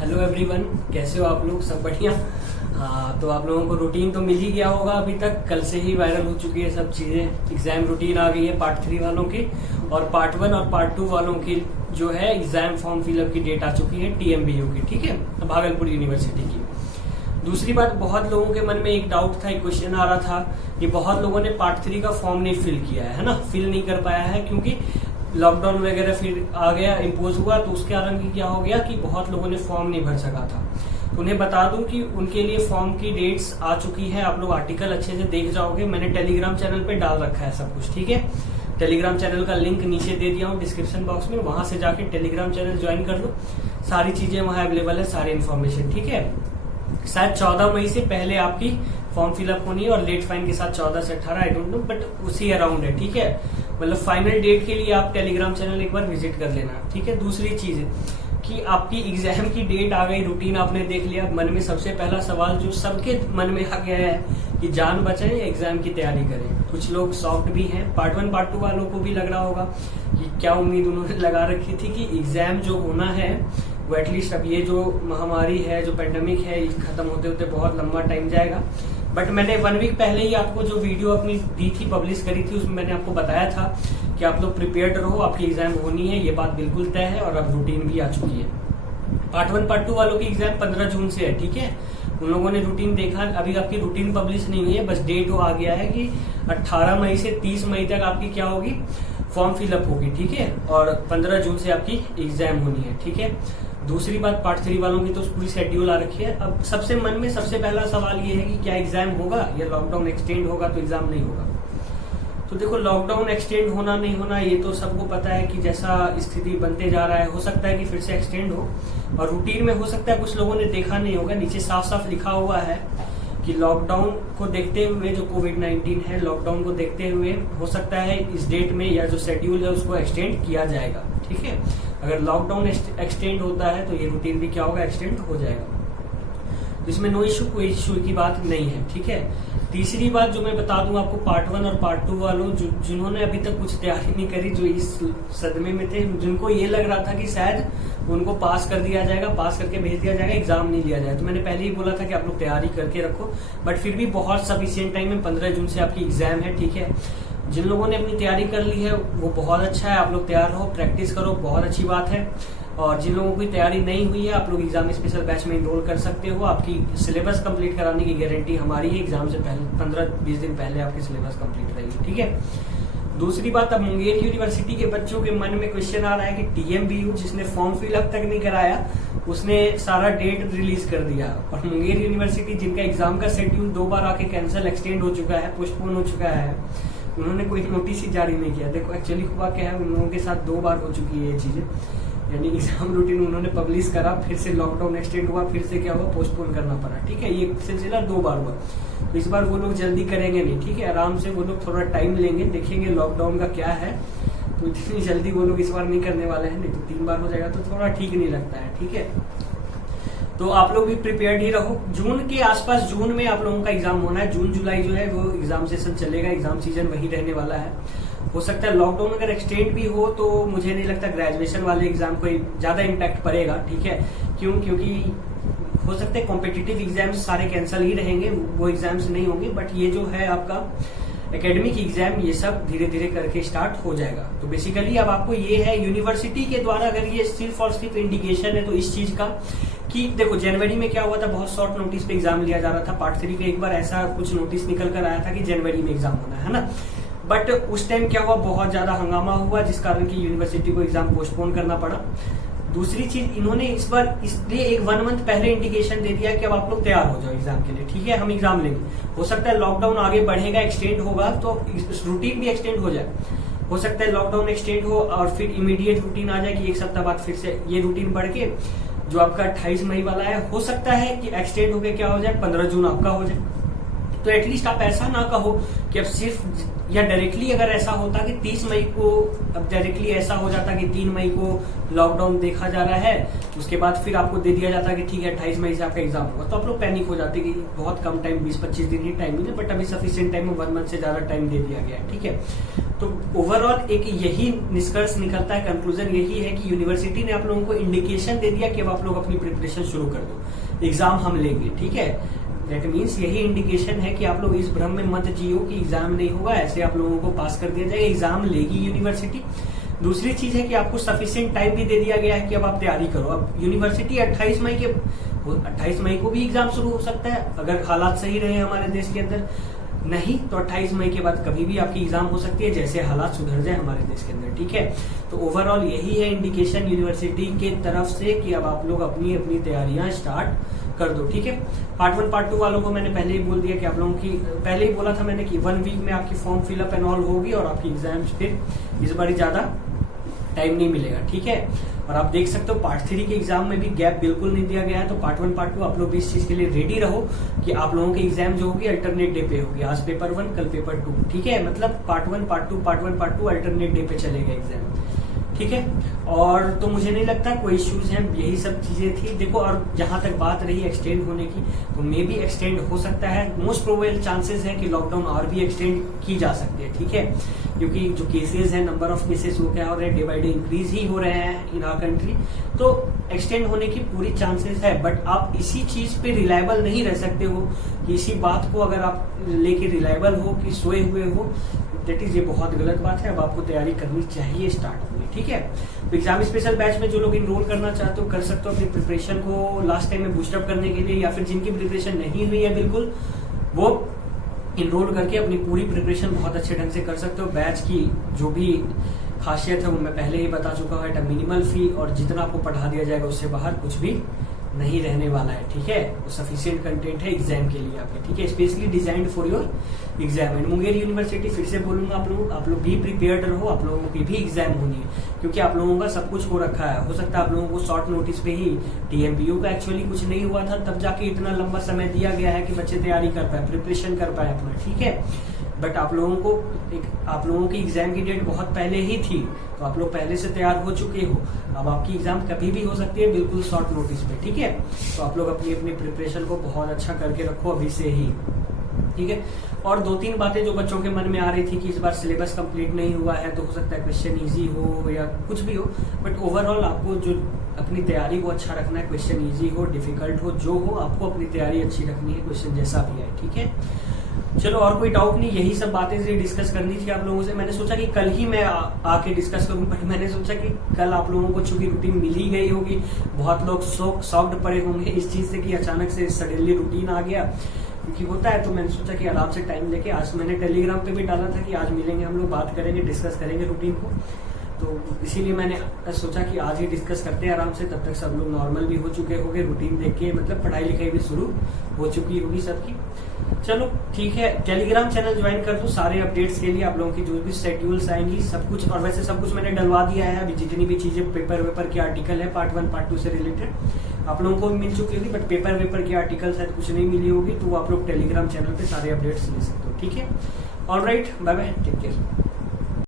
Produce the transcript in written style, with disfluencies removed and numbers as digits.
Hello everyone, कैसे हो आप लोग? सब बढ़िया। हाँ, तो आप लोगों को रूटीन तो मिल ही गया होगा। अभी तक कल से ही वायरल हो चुकी है सब चीजें। एग्जाम रूटीन आ गई है पार्ट 3 वालों की, और पार्ट 1 और पार्ट 2 वालों की जो है एग्जाम फॉर्म फिलअप की डेट आ चुकी है TMBU की, ठीक है, भागलपुर यूनिवर्सिटी की। दूसरी बात, बहुत लोगों के मन में एक डाउट था, एक क्वेश्चन आ रहा था कि बहुत लोगों ने पार्ट 3 का फॉर्म नहीं फिल किया है ना, फिल नहीं कर पाया है क्योंकि लॉकडाउन वगैरह फिर आ गया, इम्पोज हुआ, तो उसके कारण की क्या हो गया कि बहुत लोगों ने फॉर्म नहीं भर सका था। तो उन्हें बता दूं कि उनके लिए फॉर्म की डेट्स आ चुकी है। आप लोग आर्टिकल अच्छे से देख जाओगे, मैंने टेलीग्राम चैनल पे डाल रखा है सब कुछ, ठीक है। टेलीग्राम चैनल का लिंक नीचे दे दिया हूँ डिस्क्रिप्शन बॉक्स में, वहां से जाके टेलीग्राम चैनल ज्वाइन कर लो। सारी चीजें वहां अवेलेबल है, सारी इन्फॉर्मेशन, ठीक है। शायद 14 मई से पहले आपकी फॉर्म फिलअप होनी है, और लेट फाइन के साथ 14 से 18, आई डोंट नो, बट उसी अराउंड है, ठीक है। मतलब फाइनल डेट के लिए आप टेलीग्राम चैनल एक बार विजिट कर लेना, ठीक है। दूसरी चीज कि आपकी एग्जाम की डेट आ गई, रूटीन आपने देख लिया, मन में सबसे पहला सवाल जो सबके मन में आ गया है कि जान बचाएं या एग्जाम की तैयारी करें। कुछ लोग सॉफ्ट भी हैं, पार्ट 1 पार्ट 2 वालों को भी लग रहा होगा कि क्या उम्मीद उन्होंने लगा रखी थी कि एग्जाम जो होना है वो एटलीस्ट अब ये जो महामारी है, जो पेंडेमिक है, खत्म होते होते बहुत लंबा टाइम जाएगा। बट मैंने 1 वीक पहले ही आपको जो वीडियो अपनी दी थी, पब्लिश करी थी, उसमें मैंने आपको बताया था कि आप लोग प्रिपेयर्ड रहो, आपकी एग्जाम होनी है, ये बात बिल्कुल तय है, और अब रूटीन भी आ चुकी है। पार्ट 1 पार्ट 2 वालों की एग्जाम 15 जून से है, ठीक है। उन लोगों ने रूटीन देखा, अभी आपकी रूटीन पब्लिश नहीं हुई है, बस डेट वो आ गया है कि 18 मई से 30 मई तक आपकी क्या होगी, फॉर्म फिलअप होगी, ठीक है, और 15 जून से आपकी एग्जाम होनी है, ठीक है। दूसरी बात, पार्ट 3 वालों की तो पूरी शेड्यूल आ रखी है। अब सबसे मन में सबसे पहला सवाल ये है कि क्या एग्जाम होगा या लॉकडाउन एक्सटेंड होगा तो एग्जाम नहीं होगा। तो देखो, लॉकडाउन एक्सटेंड होना नहीं होना ये तो सबको पता है कि जैसा स्थिति बनते जा रहा है, हो सकता है कि फिर से एक्सटेंड हो, और रूटीन में हो सकता है कुछ लोगों ने देखा नहीं होगा, नीचे साफ साफ लिखा हुआ है कि लॉकडाउन को देखते हुए, जो कोविड-19 है, लॉकडाउन को देखते हुए हो सकता है इस डेट में या जो शेड्यूल है उसको एक्सटेंड किया जाएगा, ठीक है। अगर लॉकडाउन एक्सटेंड होता है तो ये रूटीन भी क्या होगा, एक्सटेंड हो जाएगा। इसमें नो इश्यू, कोई इश्यू की बात नहीं है, ठीक है। तीसरी बात जो मैं बता दूं आपको, पार्ट 1 और पार्ट 2 वालों जिन्होंने अभी तक कुछ तैयारी नहीं करी, जो इस सदमे में थे, जिनको ये लग रहा था कि शायद उनको पास कर दिया जाएगा, पास करके भेज दिया जाएगा, एग्जाम नहीं लिया जाएगा, तो मैंने पहले ही बोला था कि आप लोग तैयारी करके रखो। बट फिर भी बहुत सफिशिएंट टाइम में 15 जून से आपकी एग्जाम है, ठीक है। जिन लोगों ने अपनी तैयारी कर ली है वो बहुत अच्छा है, आप लोग तैयार रहो, प्रैक्टिस करो, बहुत अच्छी बात है। और जिन लोगों की तैयारी नहीं हुई है, आप लोग एग्जाम स्पेशल बैच में इनरोल कर सकते हो। आपकी सिलेबस कंप्लीट कराने की गारंटी हमारी है, एग्जाम से पहले 15-20 दिन पहले आपकी सिलेबस कंप्लीट रहेगी, ठीक है। दूसरी बात, अब मुंगेर यूनिवर्सिटी के बच्चों के मन में क्वेश्चन आ रहा है कि TMBU जिसने फॉर्म फिलअप तक नहीं कराया, उसने सारा डेट रिलीज कर दिया, और मुंगेर यूनिवर्सिटी जिनका एग्जाम का शेड्यूल 2 बार आके कैंसिल, एक्सटेंड हो चुका है, पोस्टपोन हो चुका है, उन्होंने कोई नोटिस ही जारी नहीं किया। देखो एक्चुअली हुआ क्या है, उन लोगों के साथ 2 बार हो चुकी है ये चीजें, यानी एग्जाम रूटीन उन्होंने पब्लिश करा, फिर से लॉकडाउन एक्सटेंड हुआ, फिर से क्या हुआ, पोस्टपोन करना पड़ा, ठीक है। ये सिलसिला 2 बार हुआ, तो इस बार वो लोग जल्दी करेंगे नहीं, ठीक है। आराम से वो लोग थोड़ा टाइम लेंगे, देखेंगे लॉकडाउन का क्या है, तो इतनी जल्दी वो लोग इस बार नहीं करने वाले हैं, नहीं तो 3 बार हो जाएगा तो थोड़ा ठीक नहीं लगता है, ठीक है। तो आप लोग भी प्रिपेयर्ड ही रहो। जून के आसपास, जून में आप लोगों का एग्जाम होना है, जून जुलाई जो है वो एग्जाम सेशन चलेगा, एग्जाम सीजन वही रहने वाला है। हो सकता है लॉकडाउन अगर एक्सटेंड भी हो तो मुझे नहीं लगता ग्रेजुएशन वाले एग्जाम को ज्यादा इम्पैक्ट पड़ेगा, ठीक है। क्योंकि हो सकता है कॉम्पिटिटिव एग्जाम्स सारे कैंसिल ही रहेंगे, वो एग्जाम्स नहीं होंगे, बट ये जो है आपका एकेडमिक एग्जाम, ये सब धीरे धीरे करके स्टार्ट हो जाएगा। तो बेसिकली अब आपको ये है, यूनिवर्सिटी के द्वारा अगर ये सिर्फ और सिर्फ इंडिकेशन है तो इस चीज का कि देखो, जनवरी में क्या हुआ था, बहुत शॉर्ट नोटिस पे एग्जाम लिया जा रहा था। पार्ट 3 पे एक बार ऐसा कुछ नोटिस निकल कर आया था कि जनवरी में एग्जाम होना है ना, बट उस टाइम क्या हुआ, बहुत ज्यादा हंगामा हुआ, जिस कारण की यूनिवर्सिटी को एग्जाम पोस्टपोन करना पड़ा। दूसरी चीज, इन्होंने इस बार इसलिए एक 1 मंथ पहले इंडिकेशन दे दिया कि अब आप लोग तैयार हो जाओ एग्जाम के लिए, ठीक है, हम एग्जाम लेंगे। हो सकता है लॉकडाउन आगे बढ़ेगा, एक्सटेंड होगा, तो रूटीन भी एक्सटेंड हो जाए। हो सकता है लॉकडाउन एक्सटेंड हो और फिर इमीडिएट रूटीन आ जाए कि 1 सप्ताह बाद फिर से ये रूटीन बढ़ के जो आपका 28 मई वाला है, हो सकता है कि एक्सटेंड होके क्या हो जाए, 15 जून आपका हो जाए। तो एटलीस्ट आप ऐसा ना कहो कि अब सिर्फ या डायरेक्टली अगर ऐसा होता कि 30 मई को, अब डायरेक्टली ऐसा हो जाता कि 3 मई को लॉकडाउन देखा जा रहा है, उसके बाद फिर आपको दे दिया जाता कि ठीक है 28 मई से आपका एग्जाम होगा, तो आप लोग पैनिक हो जाते कि बहुत कम टाइम, 20-25 दिन ही टाइम मिले, बट अभी सफिशिएंट टाइम में 1 मंथ से ज्यादा टाइम दे दिया गया है। ठीक है, तो ओवरऑल एक यही निष्कर्ष निकलता है, कंक्लूजन यही है कि यूनिवर्सिटी ने आप लोगों को इंडिकेशन दे दिया कि अब आप लोग अपनी प्रिपरेशन शुरू कर दो, एग्जाम हम लेंगे। ठीक है, दैट मीन्स यही इंडिकेशन है कि आप लोग इस भ्रम में मत जियो कि एग्जाम नहीं होगा, ऐसे आप लोगों को पास कर दिया जाएगा, एग्जाम लेगी यूनिवर्सिटी। दूसरी चीज है कि आपको सफिशिएंट टाइम भी दे दिया गया है कि अब आप तैयारी करो। अब यूनिवर्सिटी 28 मई को भी एग्जाम शुरू हो सकता है अगर हालात सही रहे हमारे देश के अंदर, नहीं तो 28 मई के बाद कभी भी आपकी एग्जाम हो सकती है, जैसे हालात सुधर जाए हमारे देश के अंदर। ठीक है, तो ओवरऑल यही है इंडिकेशन यूनिवर्सिटी के तरफ से कि अब आप लोग अपनी अपनी तैयारियां स्टार्ट कर दो। ठीक है, पार्ट 1 पार्ट 2 वालों को मैंने पहले ही बोल दिया कि आप लोगों की, पहले ही बोला था मैंने कि 1 वीक में आपकी फॉर्म फिलअप एंड ऑल होगी और आपकी एग्जाम्स फिर इस बार ज्यादा टाइम नहीं मिलेगा। ठीक है, और आप देख सकते हो पार्ट 3 के एग्जाम में भी गैप बिल्कुल नहीं दिया गया है, तो पार्ट 1 पार्ट 2 आप लोग भी इस चीज के लिए रेडी रहो कि आप लोगों की एग्जाम जो होगी अल्टरनेट डे पे होगी, आज पेपर 1 कल पेपर 2। ठीक है, मतलब part 1 part 2 part 1 part 2 alternate day पे चलेगा एग्जाम। ठीक है, और तो मुझे नहीं लगता कोई इश्यूज हैं, यही सब चीजें थी। देखो, और जहां तक बात रही एक्सटेंड होने की, तो मे भी एक्सटेंड हो सकता है, मोस्ट प्रोबेबल चांसेस है कि लॉकडाउन और भी एक्सटेंड की जा सकती है। ठीक है, क्योंकि जो केसेस है, नंबर ऑफ केसेस वो क्या हो रहे हैं, डे बाय डे इंक्रीज ही हो रहे हैं इन आवर कंट्री, तो एक्सटेंड होने की पूरी चांसेस है। बट आप इसी चीज पे रिलायबल नहीं रह सकते हो कि इसी बात को अगर आप लेके रिलायबल हो कि सोए हुए हो, दैट इज, ये बहुत गलत बात है। अब आपको तैयारी करनी चाहिए स्टार्ट होगी। ठीक है, तो एग्जाम स्पेशल बैच में जो लोग इनरोल करना चाहते हो कर सकते हो अपनी प्रिपरेशन को लास्ट टाइम में बूस्टअप करने के लिए, या फिर जिनकी प्रिपरेशन नहीं हुई है बिल्कुल, वो इनरोल करके अपनी पूरी प्रिपरेशन बहुत अच्छे ढंग से कर सकते हो। बैच की जो भी खासियत है वो मैं पहले ही बता चुका हूँ, एट मिनिमल फी, और जितना आपको पढ़ा दिया जाएगा उससे बाहर कुछ भी नहीं रहने वाला है। ठीक है, वो सफिशिएंट कंटेंट है एग्जाम के लिए आपके। ठीक है, specially designed for your exam. And Munger university, फिर से बोलूंगा, आप लोग भी प्रिपेयर्ड रहो, आप लोगों की भी एग्जाम होनी है, क्योंकि आप लोगों का सब कुछ हो रखा है। हो सकता है आप लोगों को शॉर्ट नोटिस पे ही, टीएमपीयू का एक्चुअली कुछ नहीं हुआ था, तब जाके इतना लंबा समय दिया गया है कि बच्चे तैयारी कर पाए, प्रिपरेशन कर पाए अपना। ठीक है, बट आप लोगों की एग्जाम की डेट बहुत पहले ही थी, तो आप लोग पहले से तैयार हो चुके हो। अब आपकी एग्जाम कभी भी हो सकती है, बिल्कुल शॉर्ट नोटिस पे। ठीक है, तो आप लोग अपनी अपनी प्रिपरेशन को बहुत अच्छा करके रखो अभी से ही। ठीक है, और 2-3 बातें जो बच्चों के मन में आ रही थी कि इस बार सिलेबस कंप्लीट नहीं हुआ है, तो हो सकता है क्वेश्चन इजी हो या कुछ भी हो, बट ओवरऑल आपको जो अपनी तैयारी को अच्छा रखना है, क्वेश्चन इजी हो डिफिकल्ट हो जो हो, आपको अपनी तैयारी अच्छी रखनी है, क्वेश्चन जैसा भी आए। ठीक है, चलो, और कोई डाउट नहीं, यही सब बातें डिस्कस करनी थी आप लोगों से। मैंने सोचा कि कल ही मैं आके डिस्कस करूं, बट मैंने सोचा कि कल आप लोगों को चूंकि रूटीन मिल ही गई होगी, बहुत लोग शॉक्ड पड़े होंगे इस चीज से कि अचानक से सडनली रूटीन आ गया, क्योंकि होता है। तो मैंने सोचा कि आराम से टाइम लेके, आज मैंने टेलीग्राम पे भी डाला था कि आज मिलेंगे हम लोग, बात करेंगे, डिस्कस करेंगे रूटीन को, तो इसीलिए मैंने सोचा कि आज ही डिस्कस करते हैं आराम से, तब तक सब लोग नॉर्मल भी हो चुके होंगे, रूटीन देख के, मतलब पढ़ाई लिखाई भी शुरू हो चुकी होगी सबकी। चलो ठीक है, टेलीग्राम चैनल ज्वाइन कर दो सारे अपडेट्स के लिए, आप लोगों की जो भी शेड्यूल्स आएंगी सब कुछ, और वैसे सब कुछ मैंने डलवा दिया है अभी, जितनी भी चीजें पेपर वेपर के आर्टिकल है पार्ट 1 पार्ट 2 से रिलेटेड आप लोगों को भी मिल चुकी होगी, बट पेपर वेपर की आर्टिकल शायद कुछ नहीं मिली होगी, तो आप लोग टेलीग्राम चैनल पे सारे अपडेट्स ले सकते हो। ठीक है, alright, bye bye, take care.